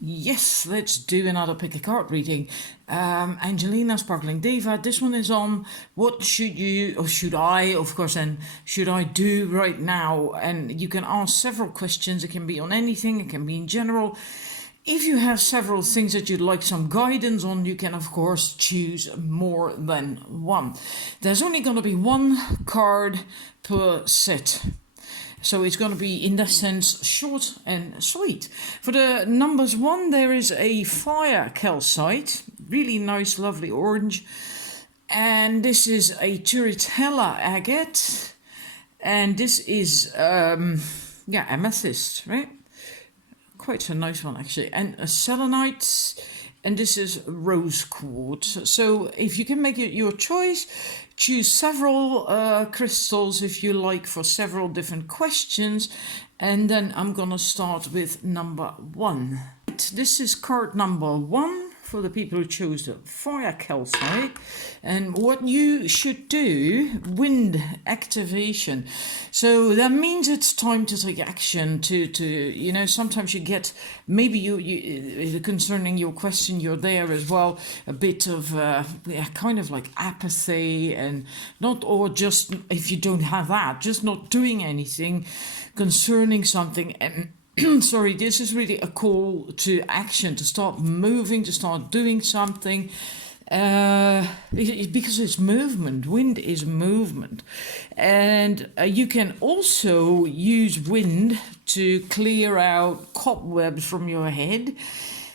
Yes, let's do another pick a card reading. Angelina Sparkling Diva, this one is on what should you, or should I, of course, and should I do right now? And you can ask several questions. It can be on anything, it can be in general. If you have several things that you'd like some guidance on, you can, of course, choose more than one. There's only going to be one card per set. So it's going to be, in that sense, short and sweet. For the numbers 1, there is a fire calcite. Really nice, lovely orange. And this is a Turritella agate. And this is, amethyst, right? Quite a nice one, actually. And a selenite. And this is rose quartz. So if you can make it your choice, choose several crystals if you like for several different questions. And then I'm going to start with number 1. This is card number 1 for the people who chose the fire calcite. And what you should do, wind activation. So that means it's time to take action to sometimes you get, maybe you concerning your question, you're there as well, a bit of kind of like apathy and not, or just if you don't have that, just not doing anything concerning something. And sorry, this is really a call to action, to start moving, to start doing something. Because it's movement. Wind is movement. And you can also use wind to clear out cobwebs from your head.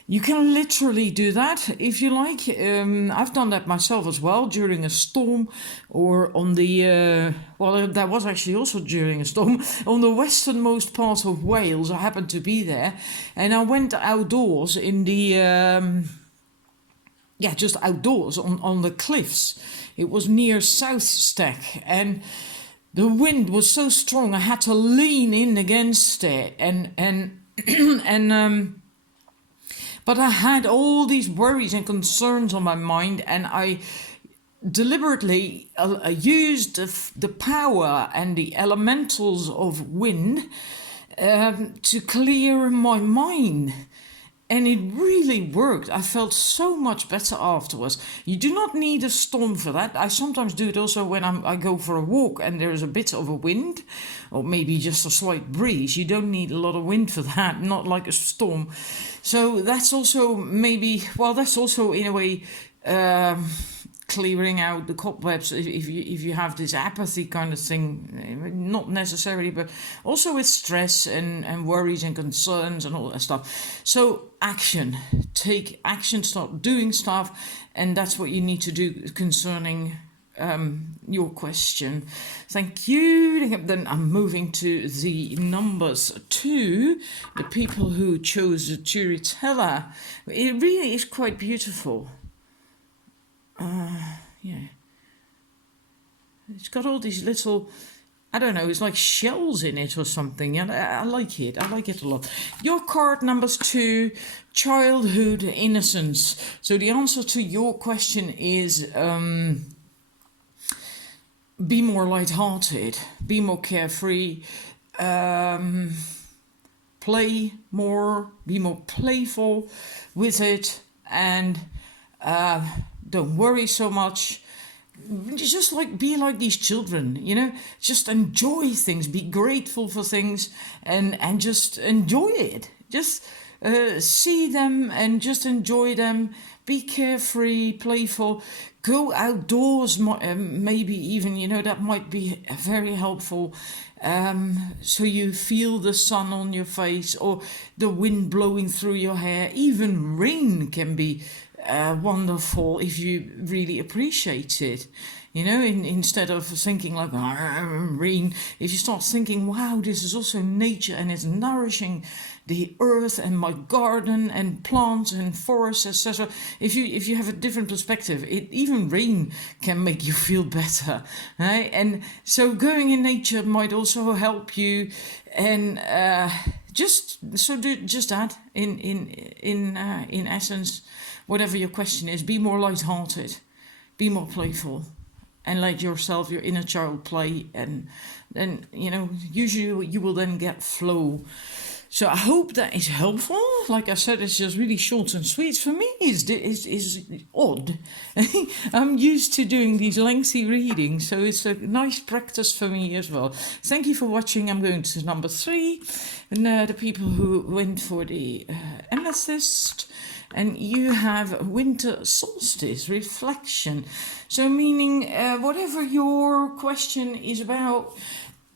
You can literally do that if you like. I've done that myself as well during a storm, or on the, that was actually also during a storm, on the westernmost part of Wales. I happened to be there, and I went outdoors in the, just outdoors on the cliffs. It was near South Stack, and the wind was so strong I had to lean in against it, but I had all these worries and concerns on my mind, and I deliberately used the power and the elementals of wind to clear my mind. And it really worked. I felt so much better afterwards. You do not need a storm for that. I sometimes do it also when I go for a walk and there is a bit of a wind, or maybe just a slight breeze. You don't need a lot of wind for that, not like a storm. So that's also that's also in a way clearing out the cobwebs if you have this apathy kind of thing, not necessarily, but also with stress and worries and concerns and all that stuff. So take action, start doing stuff, and that's what you need to do concerning your question. Thank you. Then I'm moving to the numbers 2, the people who chose the Turritella. It really is quite beautiful. It's got all these little, I don't know, it's like shells in it or something. And I like it. I like it a lot. Your card numbers 2, childhood innocence. So the answer to your question is be more lighthearted, be more carefree, play more, be more playful with it, and don't worry so much. Just be like these children, just enjoy things, be grateful for things, and just enjoy it. Just see them and just enjoy them. Be carefree, playful. Go outdoors, maybe even, that might be very helpful. So you feel the sun on your face or the wind blowing through your hair. Even rain can be wonderful if you really appreciate it. Instead of thinking like rain, if you start thinking, wow, this is also nature and it's nourishing the earth and my garden and plants and forests, etc. If you have a different perspective, even rain can make you feel better, right? And so going in nature might also help you. And just that in essence, whatever your question is, be more lighthearted, be more playful, and let your inner child play, and then usually you will then get flow. So I hope that is helpful. Like I said, it's just really short and sweet. For me, is odd. I'm used to doing these lengthy readings, so it's a nice practice for me as well. Thank you for watching. I'm going to number 3. And the people who went for the amethyst. And you have winter solstice reflection. So meaning whatever your question is about,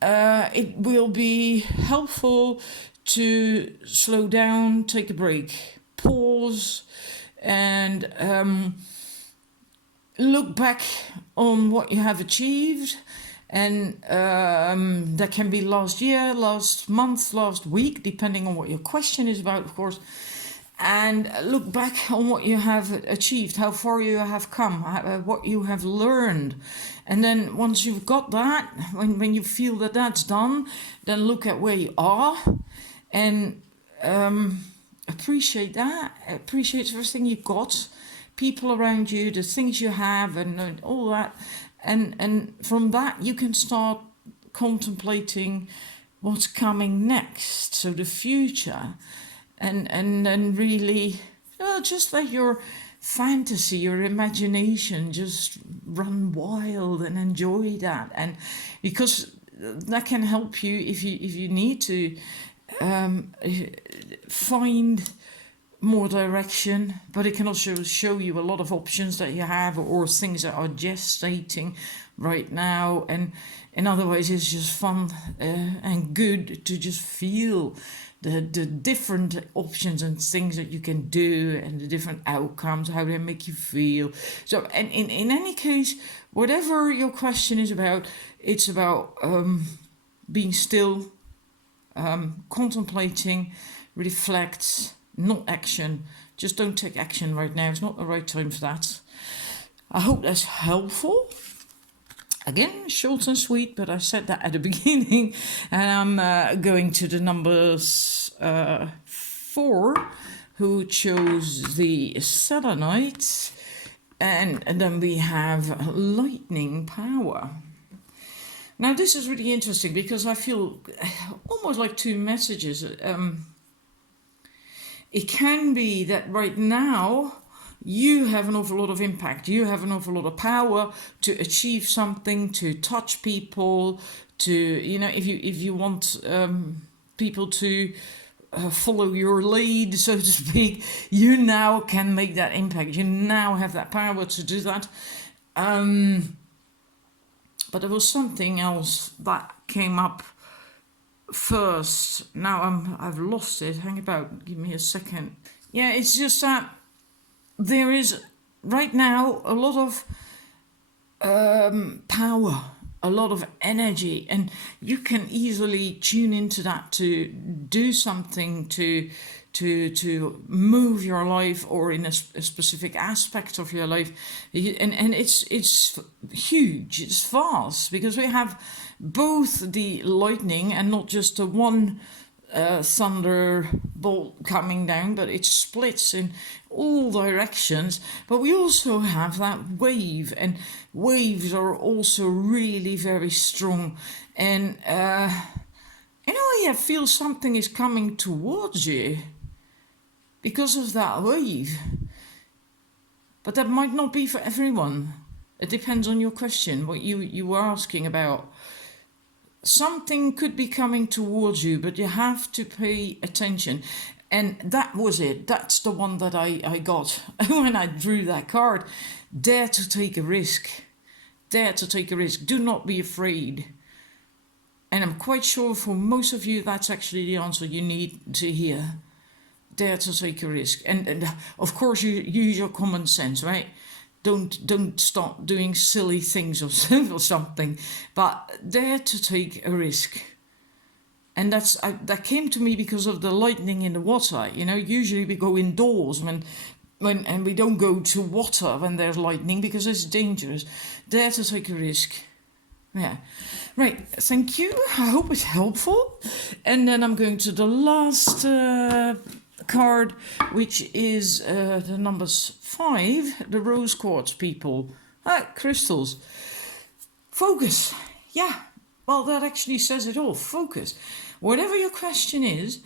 it will be helpful to slow down, take a break, pause, and look back on what you have achieved. And that can be last year, last month, last week, depending on what your question is about, of course. And look back on what you have achieved, how far you have come, what you have learned. And then once you've got that, when you feel that that's done, then look at where you are and appreciate that. Appreciate everything you got, people around you, the things you have, and all that. And from that, you can start contemplating what's coming next, so the future. And really, just let your fantasy, your imagination just run wild and enjoy that. And because that can help you if you need to find more direction, but it can also show you a lot of options that you have or things that are gestating right now. And in other ways, it's just fun and good to just feel the different options and things that you can do and the different outcomes, how they make you feel. So, and in any case, whatever your question is about, it's about being still, contemplating, reflect, not action. Just don't take action right now. It's not the right time for that. I hope that's helpful. Again, short and sweet, but I said that at the beginning. And I'm going to the numbers 4, who chose the selenite. And then we have lightning power. Now, this is really interesting because I feel almost like 2 messages. It can be that right now, you have an awful lot of impact. You have an awful lot of power to achieve something, to touch people, to, if you want people to follow your lead, so to speak, you now can make that impact. You now have that power to do that. But there was something else that came up first. Now I've lost it. Hang about, give me a second. Yeah, it's just that there is right now a lot of power, a lot of energy, and you can easily tune into that to do something to move your life or in a specific aspect of your life. And it's huge, it's vast, because we have both the lightning and not just the one thunderbolt coming down, but it splits in all directions. But we also have that wave, and waves are also really very strong. And you feel something is coming towards you because of that wave. But that might not be for everyone. It depends on your question, what you were asking about. Something could be coming towards you, but you have to pay attention. And that was it. That's the one that I got when I drew that card. Dare to take a risk. Dare to take a risk. Do not be afraid. And I'm quite sure for most of you, that's actually the answer you need to hear. Dare to take a risk. And of course, you use your common sense, right? Don't start doing silly things or something, but dare to take a risk. And that came to me because of the lightning in the water. Usually we go indoors and we don't go to water when there's lightning because it's dangerous. Dare to take a risk. Yeah. Right. Thank you. I hope it's helpful. And then I'm going to the last card, which is the numbers 5, the rose quartz people. Crystals. Focus. Yeah. Well, that actually says it all. Focus. Whatever your question is,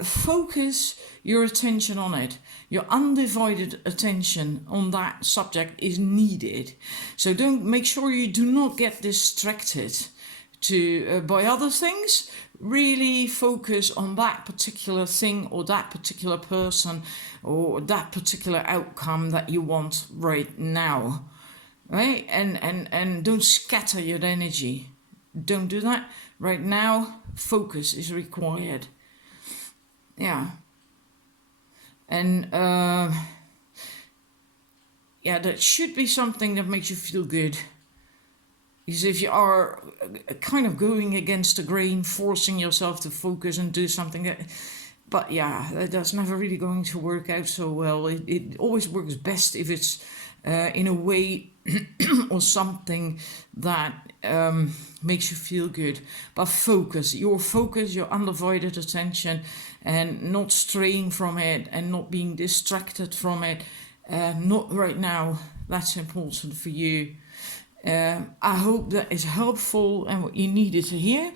focus your attention on it. Your undivided attention on that subject is needed. So don't make sure you do not get distracted by other things. Really focus on that particular thing or that particular person or that particular outcome that you want right now, right? And don't scatter your energy. Don't do that right now. Focus is required. Yeah. And yeah, that should be something that makes you feel good. Because if you are kind of going against the grain, forcing yourself to focus and do something that, but yeah, that's never really going to work out so well. It always works best if it's in a way or something that makes you feel good. But focus, your undivided attention, and not straying from it and not being distracted from it. Not right now. That's important for you. I hope that is helpful and what you needed to hear.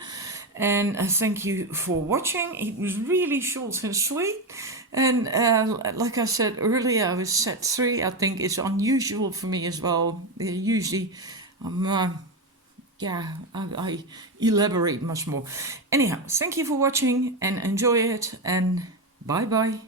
And thank you for watching. It was really short and sweet. And like I said earlier, I was set 3. I think it's unusual for me as well. Usually, I elaborate much more. Anyhow, thank you for watching and enjoy it. And bye bye.